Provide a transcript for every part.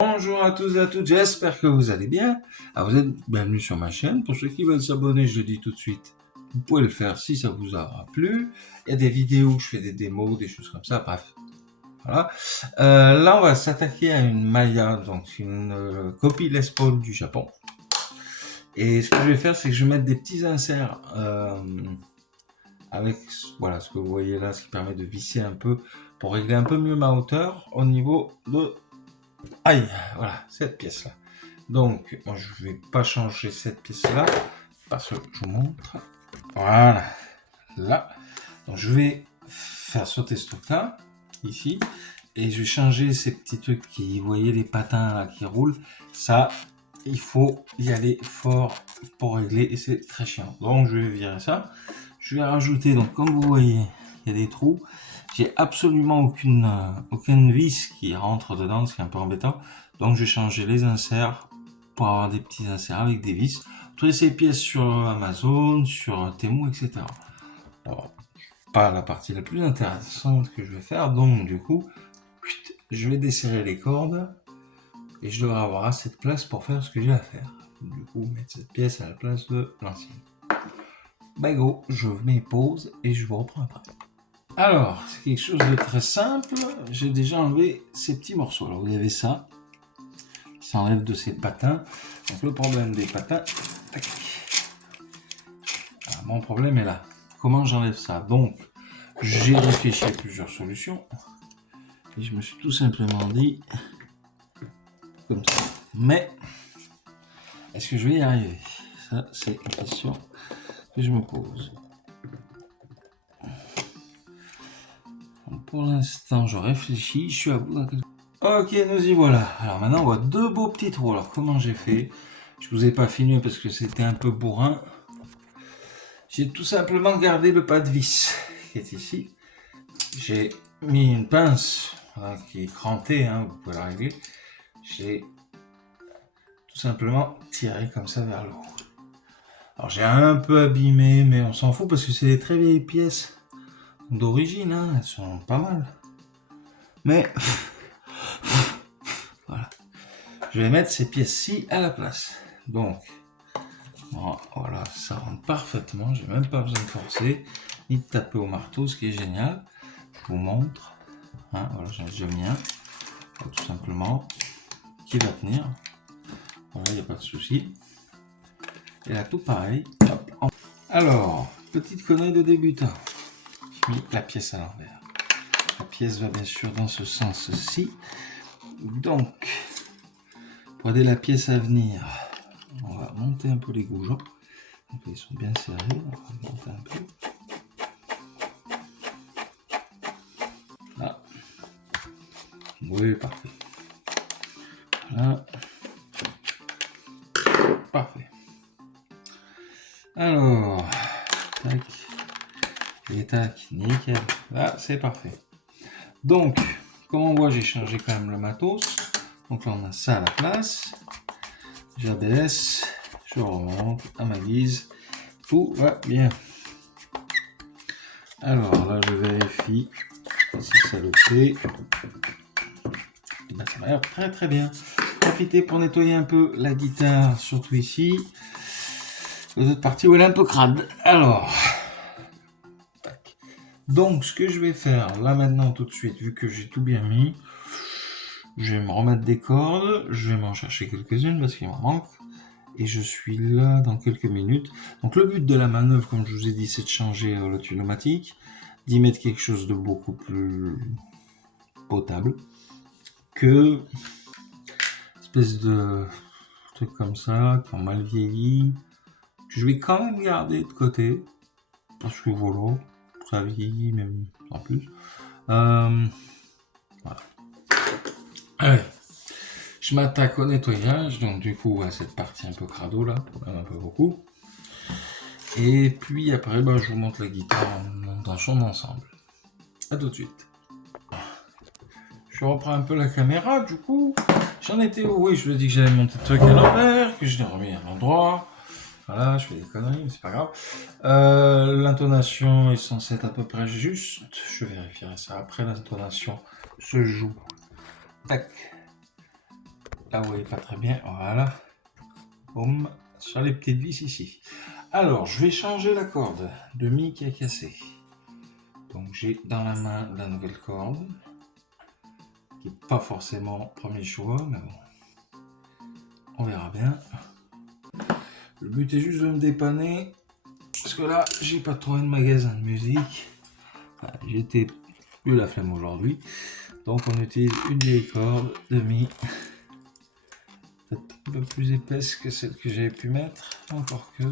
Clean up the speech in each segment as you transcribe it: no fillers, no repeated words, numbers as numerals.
Bonjour à tous et à toutes, j'espère que vous allez bien. Alors, vous êtes bienvenue sur ma chaîne. Pour ceux qui veulent s'abonner, je le dis tout de suite, vous pouvez le faire si ça vous aura plu. Il y a des vidéos où je fais des démos, des choses comme ça, bref. Voilà. Là, on va s'attaquer à une Maya, donc une copie Les Paul du Japon. Et ce que je vais faire, c'est que je vais mettre des petits inserts avec voilà, ce que vous voyez là, ce qui permet de visser un peu pour régler un peu mieux ma hauteur au niveau de... Aïe, voilà, cette pièce-là. Donc, moi, je vais pas changer cette pièce-là parce que je vous montre. Voilà, là. Donc, je vais faire sauter ce truc-là, ici, et je vais changer ces petits trucs qui, vous voyez, les patins là, qui roulent. Ça, il faut y aller fort pour régler et c'est très chiant. Donc, je vais virer ça. Je vais rajouter, donc, comme vous voyez, il y a des trous. J'ai absolument aucune vis qui rentre dedans, ce qui est un peu embêtant. Donc, je vais changer les inserts pour avoir des petits inserts avec des vis. Toutes ces pièces sur Amazon, sur Temu, etc. Alors, pas la partie la plus intéressante que je vais faire, donc du coup, je vais desserrer les cordes et je devrais avoir assez de place pour faire ce que j'ai à faire. Du coup, mettre cette pièce à la place de l'ancienne. Bah go, je mets pause et je vous reprends après. Alors, c'est quelque chose de très simple. J'ai déjà enlevé ces petits morceaux. Alors, vous avez ça. Ça enlève de ces patins. Donc, le problème des patins. Alors, mon problème est là. Comment j'enlève ça? Donc, j'ai réfléchi à plusieurs solutions. Et je me suis tout simplement dit comme ça. Mais, est-ce que je vais y arriver? Ça, c'est une question que je me pose. Donc, pour l'instant, je réfléchis. Je suis à bout dans quelques... Ok, nous y voilà. Alors maintenant, on voit deux beaux petits trous. Alors, comment j'ai fait? Je vous ai pas filmé parce que c'était un peu bourrin. J'ai tout simplement gardé le pas de vis qui est ici. J'ai mis une pince qui est crantée, hein, vous pouvez la régler. J'ai tout simplement tiré comme ça vers le haut. Alors j'ai un peu abîmé, mais on s'en fout parce que c'est des très vieilles pièces d'origine, hein, elles sont pas mal. Mais voilà, je vais mettre ces pièces-ci à la place. Donc voilà, ça rentre parfaitement, j'ai même pas besoin de forcer, ni de taper au marteau, ce qui est génial. Je vous montre, hein, voilà, j'en ai déjà mis un, tout simplement, qui va tenir. Voilà, il n'y a pas de souci. Et là, tout pareil. Hop. Alors, petite connerie de débutant. J'ai mis la pièce à l'envers. La pièce va bien sûr dans ce sens-ci. Donc, pour aider la pièce à venir, on va monter un peu les goujons. Donc, ils sont bien serrés. On va monter un peu. Là. Oui, parfait. Voilà. Parfait. Alors, tac. Et tac, nickel. Là, c'est parfait. Donc, comme on voit, j'ai changé quand même le matos. Donc là, on a ça à la place. J'abaisse, je remonte à ma guise. Tout va bien. Alors là, je vérifie si ça le fait. Et ben, ça m'a l'air très très bien. Profitez pour nettoyer un peu la guitare, surtout ici. Les autres parties où elle est un peu crade. Alors, donc ce que je vais faire là maintenant tout de suite, vu que j'ai tout bien mis, je vais me remettre des cordes. Je vais m'en chercher quelques-unes parce qu'il m'en manque. Et je suis là dans quelques minutes. Donc le but de la manœuvre, comme je vous ai dit, c'est de changer le pneumatique, d'y mettre quelque chose de beaucoup plus potable que espèce de trucs comme ça qui ont mal vieilli, que je vais quand même garder de côté parce que voilà, ça vieillit même en plus. Voilà. Allez. Je m'attaque au nettoyage, donc du coup à cette partie un peu crado là, même un peu beaucoup. Et puis après, bah, je vous montre la guitare dans son ensemble. A tout de suite. Je reprends un peu la caméra, du coup. J'en étais où? Oui, je vous ai dit que j'avais monté le truc à l'envers, que je l'ai remis à l'endroit. Voilà, je fais des conneries, mais c'est pas grave. L'intonation est censée être à peu près juste. Je vérifierai ça après. L'intonation se joue. Tac. Là, vous voyez pas très bien. Voilà. Boum. Sur les petites vis ici. Alors, je vais changer la corde de mi qui a cassé. Donc, j'ai dans la main la nouvelle corde, qui n'est pas forcément premier choix, mais bon, on verra bien. Le but est juste de me dépanner, parce que là, j'ai pas trouvé de magasin de musique. Enfin, j'étais plus la flemme aujourd'hui. Donc, on utilise une vieille corde de mi, peut-être un peu plus épaisse que celle que j'avais pu mettre, encore que.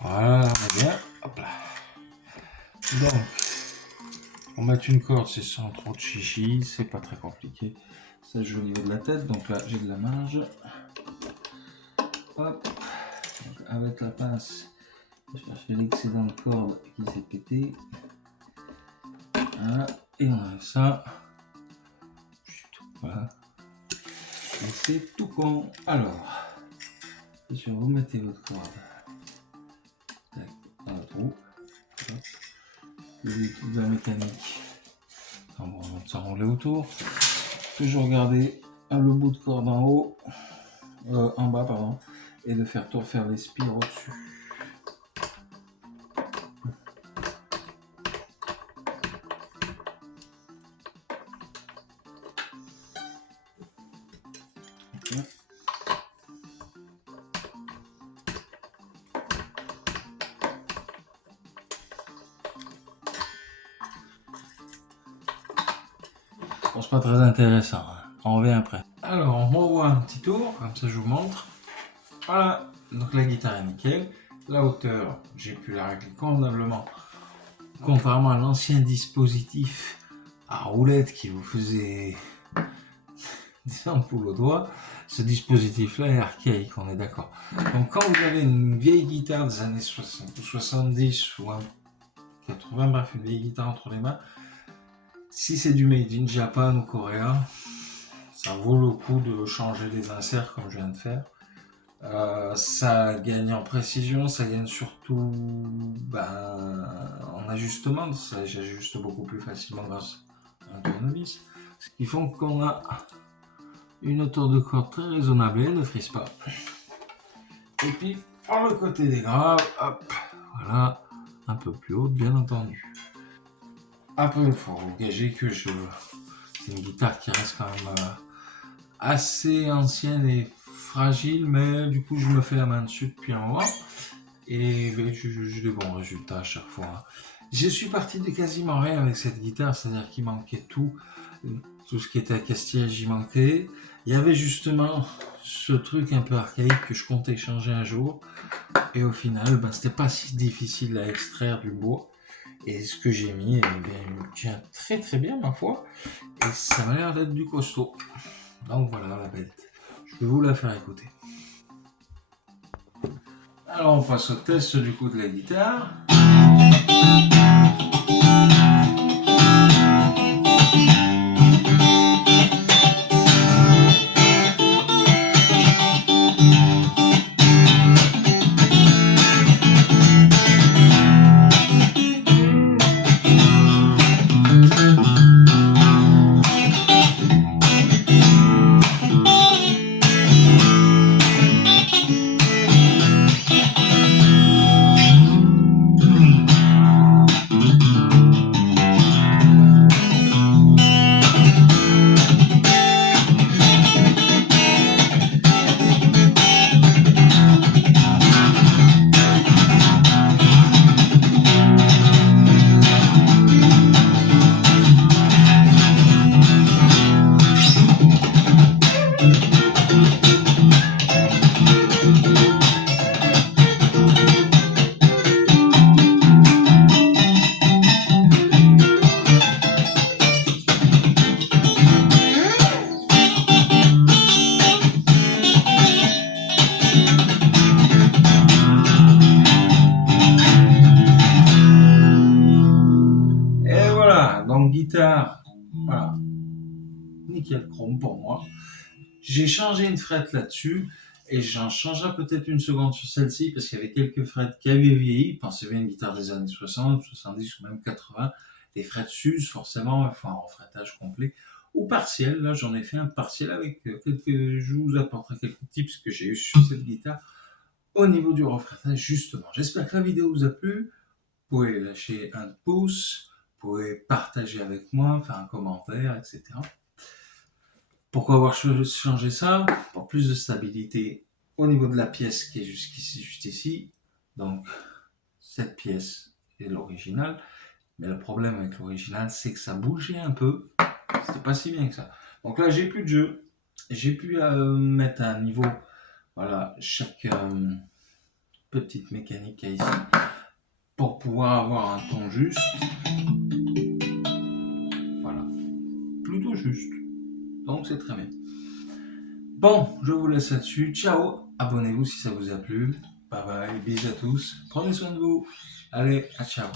Voilà, on est bien. Hop là. Donc, pour mettre une corde, c'est sans trop de chichi, c'est pas très compliqué. Ça joue au niveau de la tête, donc là j'ai de la marge. Hop, donc avec la pince, je vais chercher l'excédent de corde qui s'est pété. Voilà, et on a ça. Voilà. Et c'est tout con. Alors, bien sûr, vous mettez votre corde dans le trou. De la mécanique. On va s'enrouler autour. Toujours garder le bout de corde en haut, en bas pardon, et de faire faire les spires au-dessus. Okay. Bon, c'est pas très intéressant, hein. On revient après. Alors on revoit un petit tour, comme ça je vous montre. Voilà, donc la guitare est nickel. La hauteur, j'ai pu la régler convenablement. Contrairement à l'ancien dispositif à roulette qui vous faisait des ampoules au doigt, ce dispositif-là est archaïque, on est d'accord. Donc quand vous avez une vieille guitare des années 60 ou 70 ou 80, bref, une vieille guitare entre les mains, si c'est du made in Japan ou coréen, ça vaut le coup de changer les inserts comme je viens de faire. Ça gagne en précision, ça gagne surtout en ajustement, ça j'ajuste beaucoup plus facilement grâce à un tournevis. Ce qui fait qu'on a une hauteur de corde très raisonnable et elle ne frise pas. Et puis pour le côté des graves, hop, voilà, un peu plus haute bien entendu. Après il faut gager que c'est une guitare qui reste quand même assez ancienne et fragile, mais du coup je me fais la main dessus depuis un moment et j'ai de bons résultats à chaque fois. Je suis parti de quasiment rien avec cette guitare, c'est-à-dire qu'il manquait tout ce qui était à Castille, j'y manquait. Il y avait justement ce truc un peu archaïque que je comptais changer un jour, et au final c'était pas si difficile à extraire du bois, et ce que j'ai mis, il tient très très bien ma foi, et ça m'a l'air d'être du costaud. Donc voilà la bête. Je vais vous la faire écouter. Alors on passe au test du coup de la guitare. Donc guitare, voilà, nickel chrome pour moi. J'ai changé une frette là-dessus et j'en changerai peut-être une seconde sur celle-ci parce qu'il y avait quelques frettes qui avaient vieilli. Pensez bien une guitare des années 60, 70 ou même 80. Les frettes s'usent forcément, il faut un refrettage complet. ou partiel. Là, j'en ai fait un partiel avec je vous apporterai quelques tips que j'ai eu sur cette guitare au niveau du refratage, justement. J'espère que la vidéo vous a plu. Vous pouvez lâcher un pouce, vous pouvez partager avec moi, faire un commentaire, etc. Pourquoi avoir changé ça? Pour plus de stabilité au niveau de la pièce qui est jusqu'ici, juste ici. Donc, cette pièce est l'original. Mais le problème avec l'original, c'est que ça bougeait un peu. C'était pas si bien que ça. Donc là, j'ai plus de jeu. J'ai pu mettre à un niveau, voilà, chaque petite mécanique qu'il y a ici pour pouvoir avoir un ton juste. Voilà, plutôt juste. Donc c'est très bien. Bon, je vous laisse là-dessus. Ciao, abonnez-vous si ça vous a plu. Bye bye, bisous à tous. Prenez soin de vous. Allez, à ciao.